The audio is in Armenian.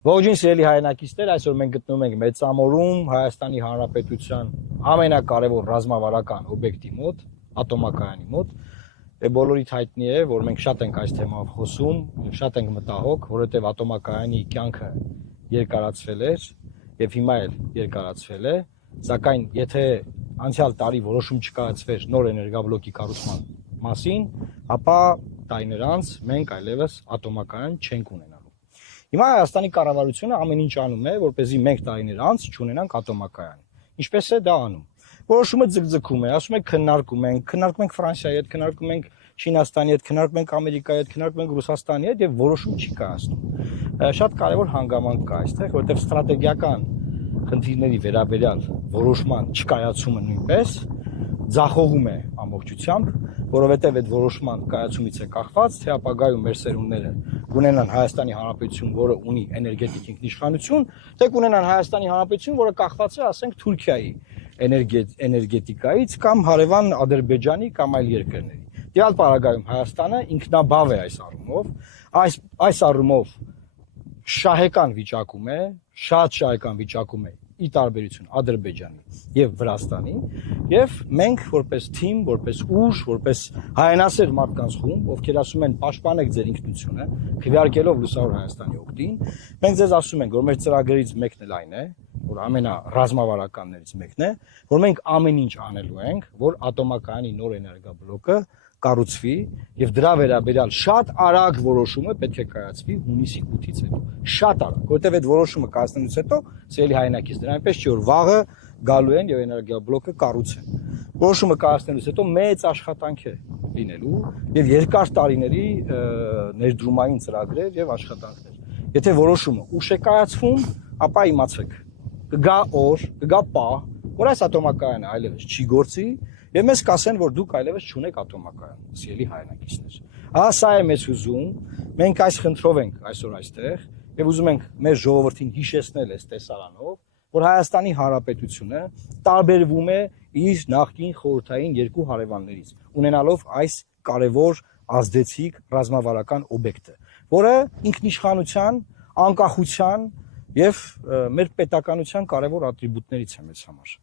Ողջույն սիրելի հայրենակիցներ, այսօր մենք գտնվում ենք Մեծամորում, Հայաստանի Հանրապետության ամենակարևոր ռազմավարական օբյեկտի մոտ, ատոմակայանի մոտ։ Եվ բոլորիդ հայտնի է, որ մենք շատ ենք այս թեմայով խոսում, շատ ենք մտահոգ, որովհետև ատոմակայանի կյանքը երկարացվել էր եւ հիմա էլ երկարացվել է, սակայն եթե անցյալ տարի որոշում չկայացվեր նոր էներգաբլոկի կառուցման մասին, ապա տարիներ անց մենք այլևս ատոմակայան չենք ունենալու։ Հիմա Հայաստանի կառավարությունը ամեն ինչ անում է, որպեսզի մենք տարիներ անց չունենանք ատոմակայան։ Ինչպես է դա անում։ Որոշումը ձգձգում է, ասում է քննարկում ենք Ֆրանսիայի հետ, քննարկում ենք Չինաստանի հետ, քննարկում ենք Ամերիկայի հետ, քննարկում ենք Ռուսաստանի հետ եւ որոշում չի կայացնում։ Շատ կարեւոր հանգամանք կա այստեղ, որովհետեւ ստրատեգիական խնդիրների վերաբերյալ որոշման չկայացումը նույնպես ձախողում է ամբողջությամբ, որովհետև այդ որոշման կայացումից է կախված, թե ապագայում մեր սերունդները կունենան Հայաստանի Հանրապետություն, որը ունի էներգետիկ ինքնիշխանություն, թե կունենան Հայաստանի Հանրապետություն, որը կախված է, ասենք, Թուրքիայի էներգետիկայից կամ հարևան Ադրբեջանի կամ այլ երկրների։ Դիալ պարագայում Հայաստանը ինքնաբավ է այս առումով, այս առումով շահեկան վիճակում է, շատ շահեկան վիճակում է ի տարբերություն Ադրբեջանի եւ Վրաստանի, եւ մենք որպես թիմ, որպես ուժ, որպես հայրենասեր մարդկանց խումբ, ովքեր ասում են պաշտպանեք ձեր ինքնությունը, քվեարկելով լուսավոր Հայաստանի օգտին, մենք ձեզ ասում ենք, որ մեր ծրագրերից մեկն էլ այն է, որ ամենառազմավարականներից մեկն է, որ մենք ամեն ինչ անելու ենք, որ ատոմակայանի նոր էներգաբլոկը կառուցվի եւ դրա վերաբերյալ շատ արագ որոշումը պետք է կայացվի հունիսի 8-ից հետո։ Շատ արագ, որովհետեւ այդ որոշումը կայացնելուց հետո սիրելի հայրենակիցներ, այնպես չի որ վաղը գալու են եւ էներգաբլոկը կառուցեն։ Որոշումը կայացնելուց հետո մեծ աշխատանք է լինելու եւ երկար տարիների ներդրումային ծրագրեր եւ աշխատանքներ։ Եթե որոշումը ուշ է կայացվում, ապա իմացեք, կգա օր, կգա պահ, որ այս ատոմակայանը այլևս չի գործի եւ մեզ կասեն, որ դուք այլևս չունեք ատոմակայան, սիրելի հայրենակիցներ։ Ահա սա է մեծ հուզում, մենք այս խնդրով ենք այսօր այստեղ եւ ուզում ենք մեր ժողովրդին հիշեցնել այս տեսարանով, որ Հայաստանի Հանրապետությունը տարբերվում է իր նախկին խորհրդային երկու հարևաններից, ունենալով այս կարևոր ազդեցիկ ռազմավարական օբյեկտը, որը ինքնիշխանության, անկախության եւ մեր պետականության կարևոր ատրիբուտներից է մեզ համար։